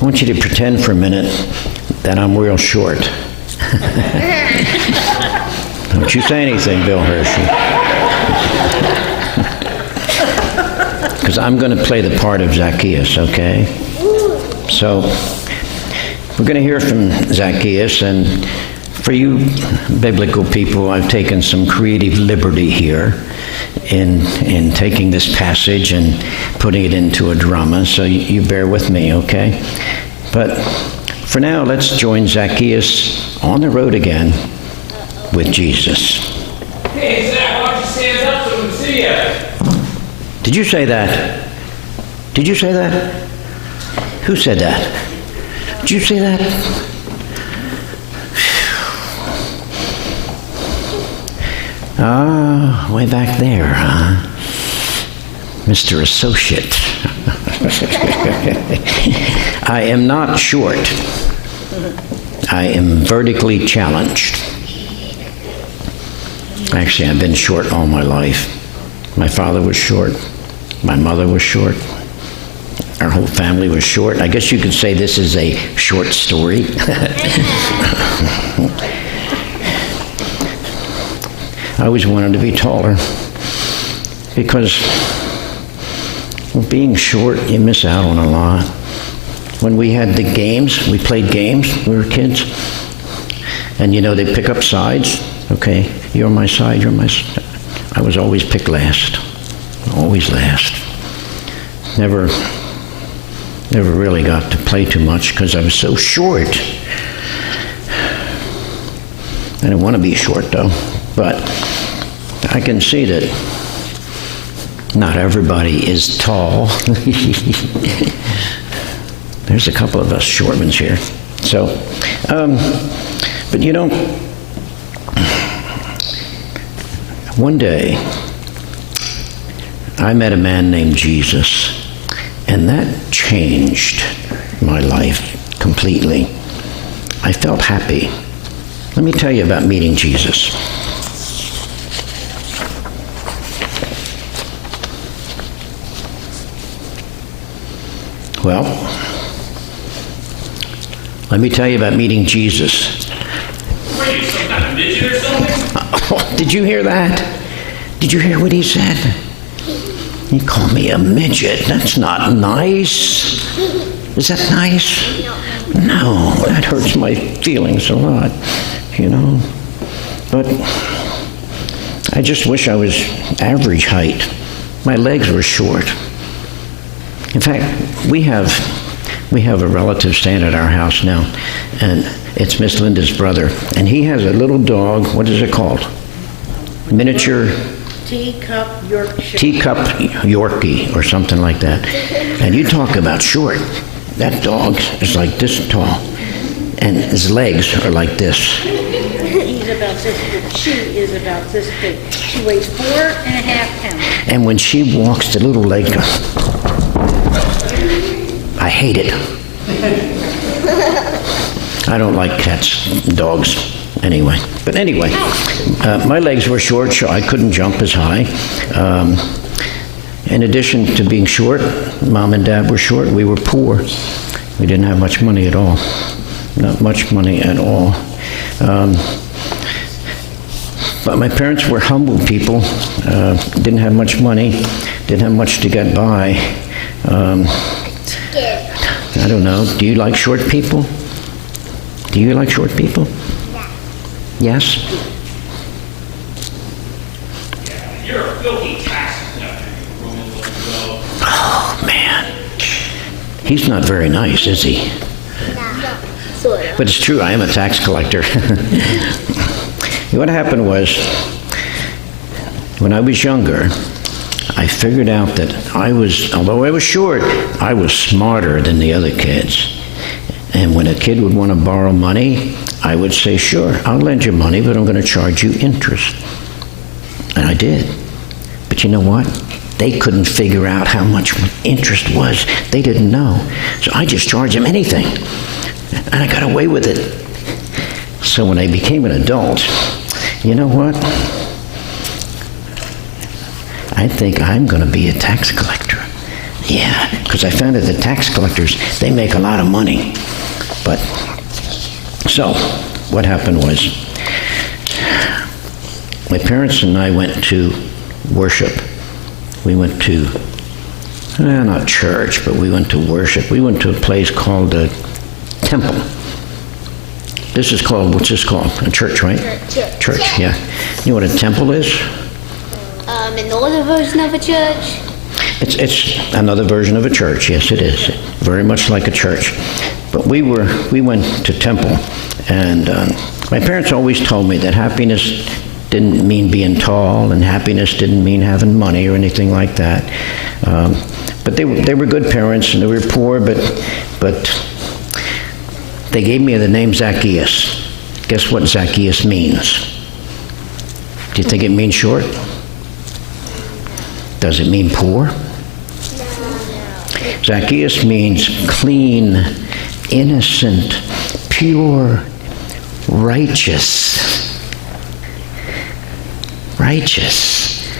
I want you to pretend for a minute that I'm real short. Don't you say anything, Bill Hershey. Because I'm going to play the part of Zacchaeus, okay? So, we're going to hear from Zacchaeus, and for you biblical people, I've taken some creative liberty here in taking this passage and putting it into a drama, so you bear with me, okay? But for now, let's join Zacchaeus on the road again with Jesus. Hey, Zach, why don't you stand up so we can see you? Did you say that? Did you say that? Who said that? Did you say that? Ah, way back there, huh? Mr. Associate. I am not short. I am vertically challenged. Actually, I've been short all my life. My father was short. My mother was short. Our whole family was short. I guess you could say this is a short story. I always wanted to be taller because being short, you miss out on a lot. When we had the games, we played games when we were kids, and they pick up sides. Okay, you're on my side, you're on my side. I was always picked last, always last. Never really got to play too much because I was so short. I didn't want to be short though, but I can see that not everybody is tall. There's a couple of us short ones here. So, but one day I met a man named Jesus, and that changed my life completely. I felt happy. Let me tell you about meeting Jesus. Well, let me tell you about meeting Jesus. Were you some kind of midget or something? Oh, did you hear that? Did you hear what he said? He called me a midget. That's not nice. Is that nice? No, that hurts my feelings a lot, But I just wish I was average height. My legs were short. In fact, we have a relative staying at our house now, and it's Miss Linda's brother, and he has a little dog. What is it called? Miniature Teacup Yorkshire. Teacup Yorkie or something like that. And you talk about short. That dog is like this tall, and his legs are like this. He's about this big. She is about this big. She weighs 4.5 pounds. And when she walks, the little leg goes. I hate it. I don't like cats, dogs, anyway. But anyway, my legs were short, so I couldn't jump as high. In addition to being short, Mom and Dad were short. We were poor. We didn't have much money at all. Not much money at all. But my parents were humble people. Didn't have much money. Didn't have much to get by. I don't know. Do you like short people? Do you like short people? Yeah. Yes? Yeah, you're a filthy tax collector, you Roman little dog. Oh, man. He's not very nice, is he? Sort of. But it's true, I am a tax collector. What happened was, when I was younger, I figured out that although I was short, I was smarter than the other kids. And when a kid would want to borrow money, I would say, sure, I'll lend you money, but I'm going to charge you interest. And I did. But you know what? They couldn't figure out how much interest was. They didn't know. So I just charged them anything. And I got away with it. So when I became an adult, you know what? I think I'm going to be a tax collector. Yeah, because I found that the tax collectors, they make a lot of money. But, so, what happened was, my parents and I went to worship. We went to, not church, but we went to worship. We went to a place called a temple. This is called, what's this called? A church, right? Church, yeah. You know what a temple is? Another version of a church. It's another version of a church, yes it is. Very much like a church. But we went to temple, and my parents always told me that happiness didn't mean being tall, and happiness didn't mean having money or anything like that. But they were good parents, and they were poor, but they gave me the name Zacchaeus. Guess what Zacchaeus means? Do you think it means short? Does it mean poor? Zacchaeus means clean, innocent, pure, righteous. Righteous.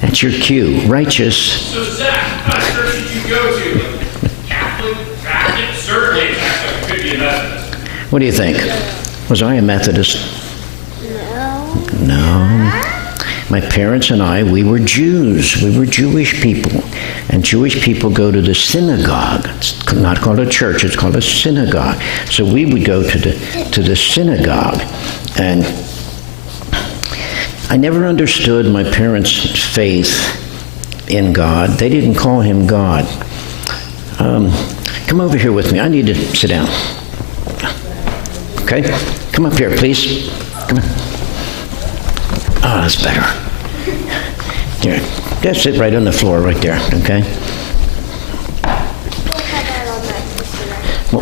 That's your cue. Righteous. So Zach, what church did you go to? Catholic, Baptist, certainly it sounds like it could be a Methodist. What do you think? Was I a Methodist? No. My parents and I, we were Jews. We were Jewish people. And Jewish people go to the synagogue. It's not called a church, it's called a synagogue. So we would go to the synagogue. And I never understood my parents' faith in God. They didn't call him God. Come over here with me. I need to sit down. Okay? Come up here, please. Come on. Oh, that's better. Here. Just sit right on the floor right there, okay?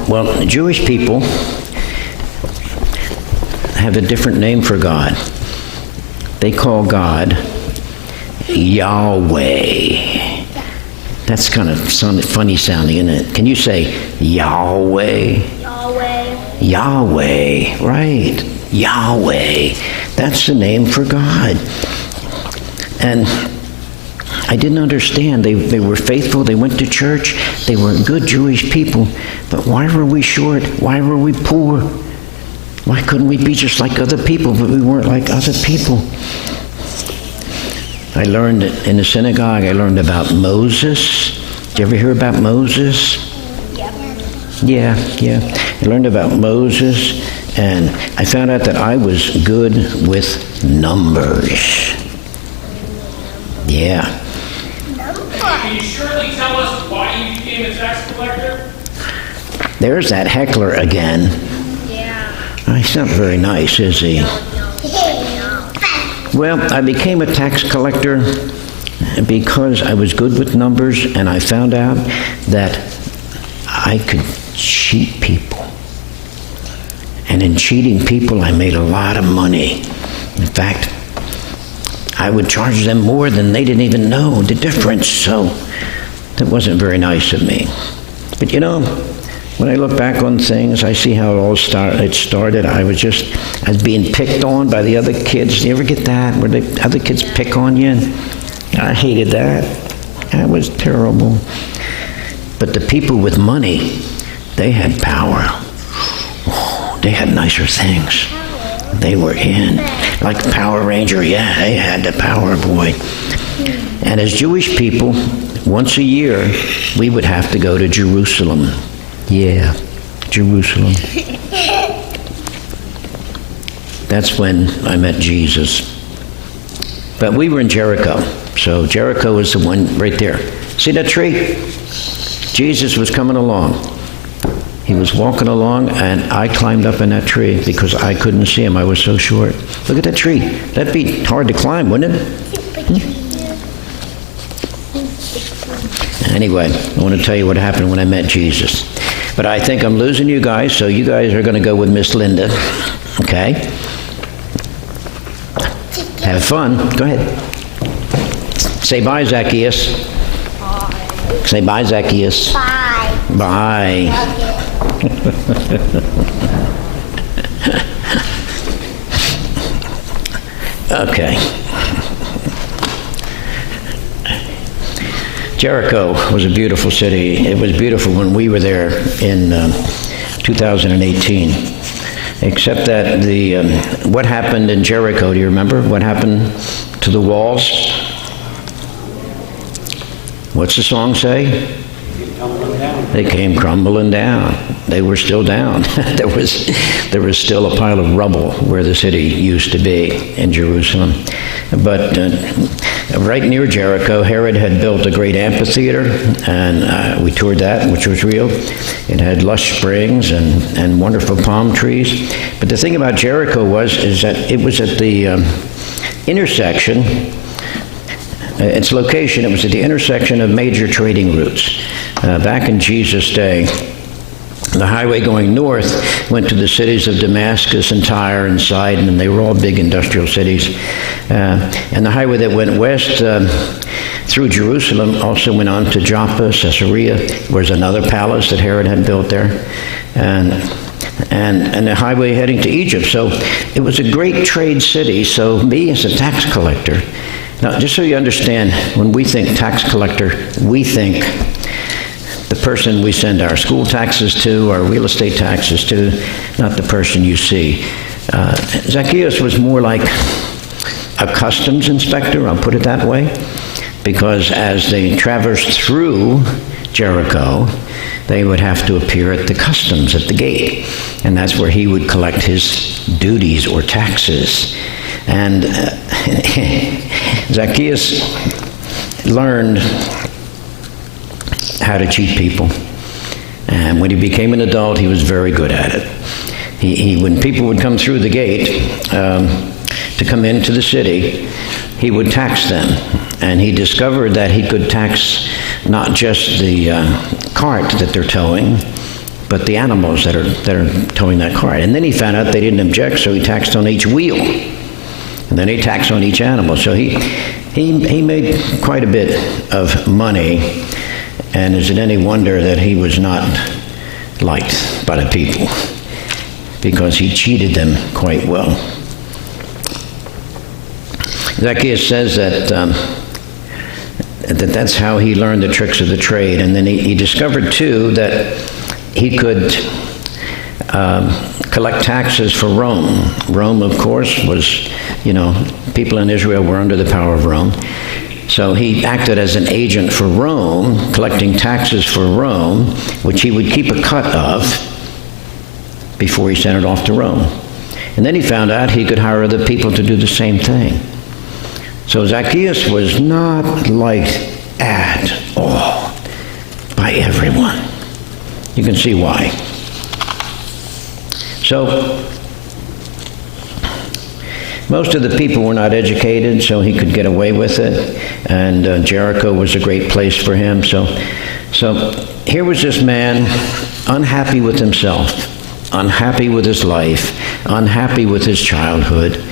Well, Jewish people have a different name for God. They call God Yahweh. That's kind of funny sounding, isn't it? Can you say Yahweh? Yahweh. Yahweh, right. Yahweh. That's the name for God. And I didn't understand. They were faithful. They went to church. They were good Jewish people. But why were we short? Why were we poor? Why couldn't we be just like other people? But we weren't like other people. I learned in the synagogue, I learned about Moses. Did you ever hear about Moses? Yeah. I learned about Moses, and I found out that I was good with numbers. Yeah. Can you surely tell us why you became a tax collector? There's that heckler again. He's not very nice, is he? Well, I became a tax collector because I was good with numbers, and I found out that I could cheat people. And in cheating people, I made a lot of money. In fact, I would charge them more than they didn't even know the difference. So that wasn't very nice of me. But you know, when I look back on things, I see how it started. I was being picked on by the other kids. Do you ever get that, where the other kids pick on you? I hated that. That was terrible. But the people with money, they had power. Oh, they had nicer things. They were in. Like Power Ranger, yeah, they had the power, boy. And as Jewish people, once a year, we would have to go to Jerusalem. Yeah, Jerusalem. That's when I met Jesus. But we were in Jericho. So Jericho is the one right there. See that tree? Jesus was coming along. He was walking along, and I climbed up in that tree because I couldn't see him. I was so short. Look at that tree. That'd be hard to climb, wouldn't it? Anyway, I want to tell you what happened when I met Jesus. But I think I'm losing you guys, so you guys are going to go with Miss Linda. Okay? Have fun. Go ahead. Say bye, Zacchaeus. Bye. Say bye, Zacchaeus. Bye. Bye. Okay. Jericho was a beautiful city. It was beautiful when we were there in 2018. Except that what happened in Jericho, do you remember? What happened to the walls? What's the song say? They came crumbling down. They were still down. There was still a pile of rubble where the city used to be in Jerusalem. But right near Jericho, Herod had built a great amphitheater, and we toured that, which was real. It had lush springs and wonderful palm trees. But the thing about Jericho is that it was at the intersection. Its location, it was at the intersection of major trading routes. Back in Jesus' day, the highway going north went to the cities of Damascus and Tyre and Sidon, and they were all big industrial cities. And the highway that went west through Jerusalem also went on to Joppa, Caesarea, where was another palace that Herod had built there, and the highway heading to Egypt. So it was a great trade city. So me as a tax collector, now just so you understand, when we think tax collector, we think the person we send our school taxes to, our real estate taxes to, not the person you see. Zacchaeus was more like a customs inspector, I'll put it that way, because as they traversed through Jericho, they would have to appear at the customs at the gate, and that's where he would collect his duties or taxes. And Zacchaeus learned how to cheat people. And when he became an adult, he was very good at it. When people would come through the gate to come into the city, he would tax them. And he discovered that he could tax not just the cart that they're towing, but the animals that are towing that cart. And then he found out they didn't object, so he taxed on each wheel. And then he taxed on each animal. So he made quite a bit of money. And is it any wonder that he was not liked by the people? Because he cheated them quite well. Zacchaeus says that's how he learned the tricks of the trade. And then he discovered, too, that he could collect taxes for Rome. Rome, of course, was, people in Israel were under the power of Rome. So he acted as an agent for Rome, collecting taxes for Rome, which he would keep a cut of before he sent it off to Rome. And then he found out he could hire other people to do the same thing. So Zacchaeus was not liked at all by everyone. You can see why. So most of the people were not educated, so he could get away with it. And Jericho was a great place for him. So here was this man unhappy with himself, unhappy with his life, unhappy with his childhood,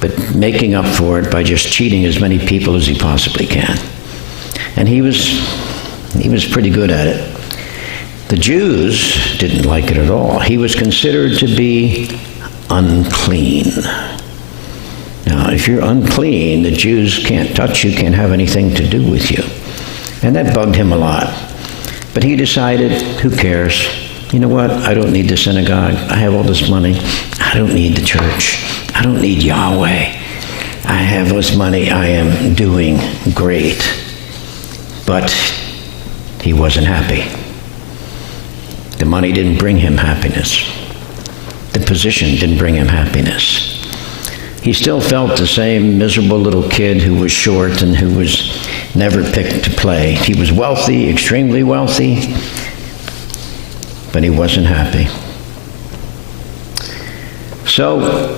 but making up for it by just cheating as many people as he possibly can. And he was pretty good at it. The Jews didn't like it at all. He was considered to be unclean. Now, if you're unclean, the Jews can't touch you, can't have anything to do with you. And that bugged him a lot. But he decided, who cares? You know what? I don't need the synagogue. I have all this money. I don't need the church. I don't need Yahweh. I have this money. I am doing great. But he wasn't happy. The money didn't bring him happiness. The position didn't bring him happiness. He still felt the same miserable little kid who was short and who was never picked to play. He was wealthy, extremely wealthy, but he wasn't happy. So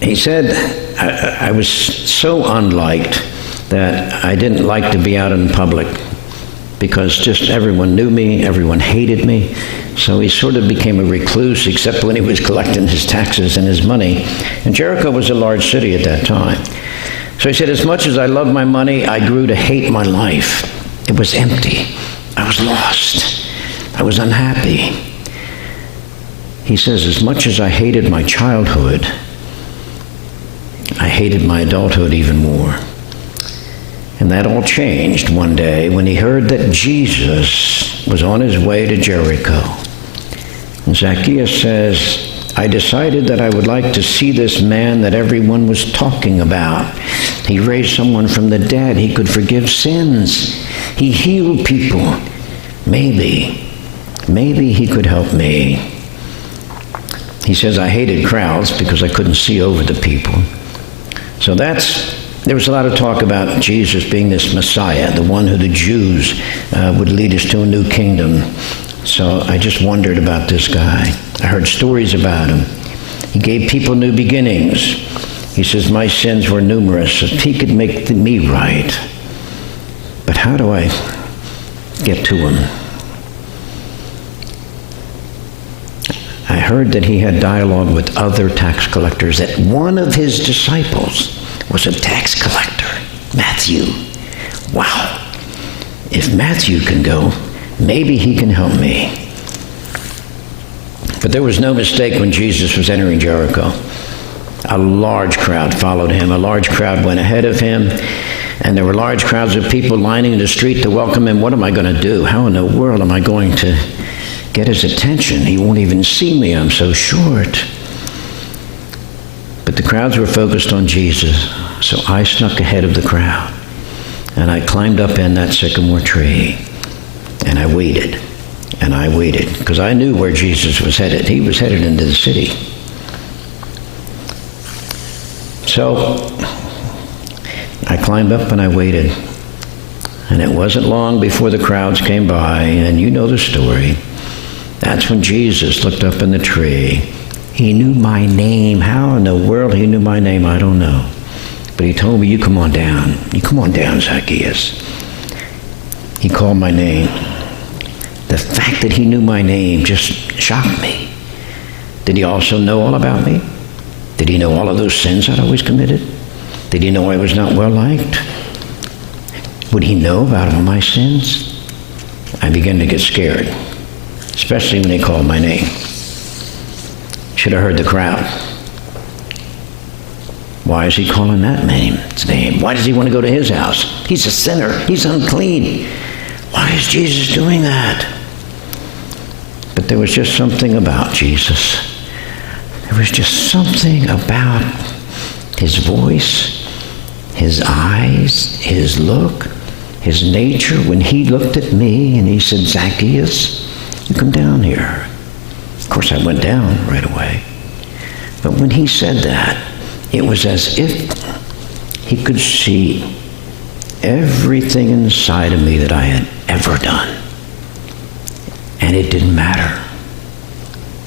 he said, I was so unliked that I didn't like to be out in public because just everyone knew me, everyone hated me. So he sort of became a recluse, except when he was collecting his taxes and his money. And Jericho was a large city at that time. So he said, as much as I loved my money, I grew to hate my life. It was empty. I was lost. I was unhappy. He says, as much as I hated my childhood, I hated my adulthood even more. And that all changed one day when he heard that Jesus was on his way to Jericho. And Zacchaeus says, I decided that I would like to see this man that everyone was talking about. He raised someone from the dead. He could forgive sins. He healed people. Maybe he could help me. He says, I hated crowds because I couldn't see over the people. So there was a lot of talk about Jesus being this Messiah, the one who the Jews would lead us to a new kingdom. So I just wondered about this guy. I heard stories about him. He gave people new beginnings. He says, my sins were numerous. If he could make me right. But how do I get to him? I heard that he had dialogue with other tax collectors, that one of his disciples was a tax collector, Matthew. Wow. If Matthew can go, maybe he can help me. But there was no mistake when Jesus was entering Jericho. A large crowd followed him. A large crowd went ahead of him. And there were large crowds of people lining the street to welcome him. What am I going to do? How in the world am I going to get his attention? He won't even see me. I'm so short. But the crowds were focused on Jesus. So I snuck ahead of the crowd. And I climbed up in that sycamore tree. And I waited. And I waited. Because I knew where Jesus was headed. He was headed into the city. So I climbed up and I waited. And it wasn't long before the crowds came by. And you know the story. That's when Jesus looked up in the tree. He knew my name. How in the world he knew my name, I don't know. But he told me, you come on down. You come on down, Zacchaeus. He called my name. The fact that he knew my name just shocked me. Did he also know all about me? Did he know all of those sins I'd always committed? Did he know I was not well liked? Would he know about all my sins? I began to get scared, especially when he called my name. Should have heard the crowd. Why is he calling that man's name? Why does he want to go to his house? He's a sinner. He's unclean. Why is Jesus doing that? But there was just something about Jesus. There was just something about his voice, his eyes, his look, his nature. When he looked at me and he said, Zacchaeus, you come down here. Of course, I went down right away. But when he said that, it was as if he could see everything inside of me that I had ever done. And it didn't matter.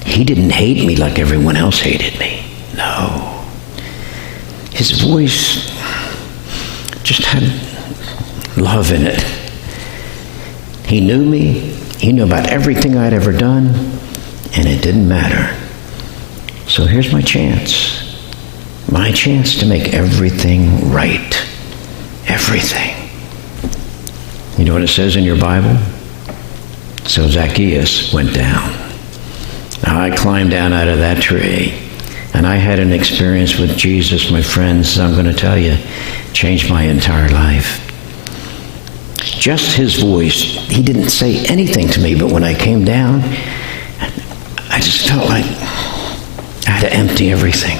He didn't hate me like everyone else hated me. No. His voice just had love in it. He knew me. He knew about everything I'd ever done. And it didn't matter. So here's my chance. My chance to make everything right. Everything. You know what it says in your Bible? So Zacchaeus went down. Now I climbed down out of that tree, and I had an experience with Jesus, my friends, I'm going to tell you, changed my entire life. Just his voice, he didn't say anything to me, but when I came down, I just felt like I had to empty everything.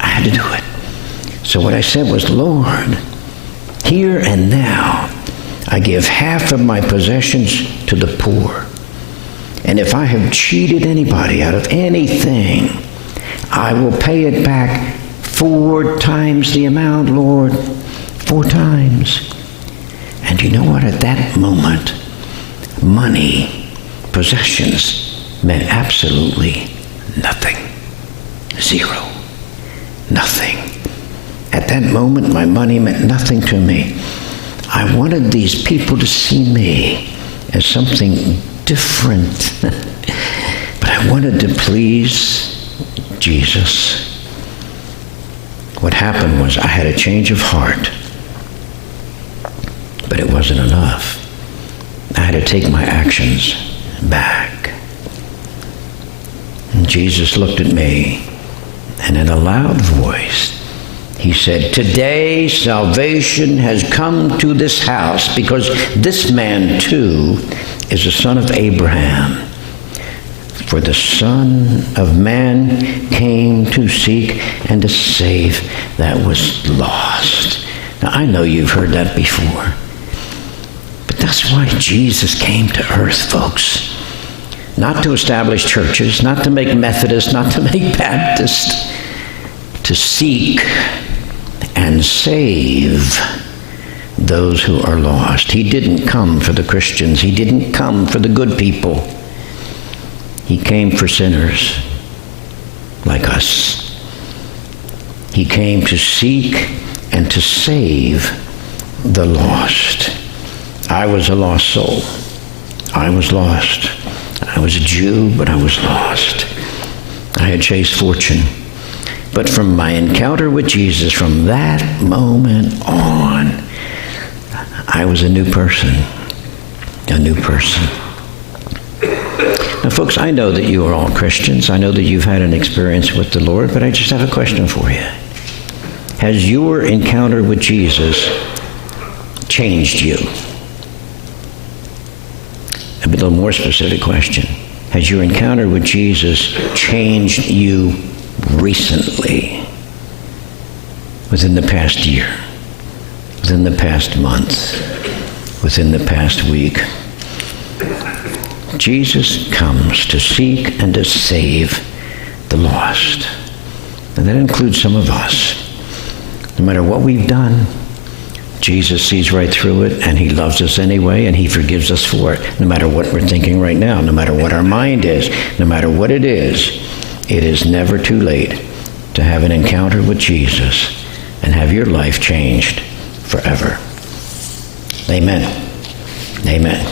I had to do it. So what I said was, Lord, here and now, I give half of my possessions to the poor. And if I have cheated anybody out of anything, I will pay it back 4 times the amount, Lord. 4 times. And you know what? At that moment, money, possessions meant absolutely nothing. 0. Nothing. At that moment, my money meant nothing to me. I wanted these people to see me as something different. But I wanted to please Jesus. What happened was I had a change of heart. But it wasn't enough. I had to take my actions back. And Jesus looked at me, and in a loud voice, He said, "Today salvation has come to this house, because this man too is a son of Abraham. For the Son of Man came to seek and to save that was lost." Now, I know you've heard that before, but that's why Jesus came to earth, folks. Not to establish churches, not to make Methodists, not to make Baptists, to seek and save those who are lost. He didn't come for the Christians. He didn't come for the good people. He came for sinners like us. He came to seek and to save the lost. I was a lost soul. I was lost. I was a Jew, but I was lost. I had chased fortune. But from my encounter with Jesus, from that moment on, I was a new person. A new person. Now, folks, I know that you are all Christians. I know that you've had an experience with the Lord, but I just have a question for you. Has your encounter with Jesus changed you? A little more specific question. Has your encounter with Jesus changed you recently? Within the past year? Within the past month? Within the past week? Jesus comes to seek and to save the lost. And that includes some of us. No matter what we've done, Jesus sees right through it, and he loves us anyway, and he forgives us for it, no matter what we're thinking right now, no matter what our mind is, no matter what it is never too late to have an encounter with Jesus and have your life changed forever. Amen. Amen.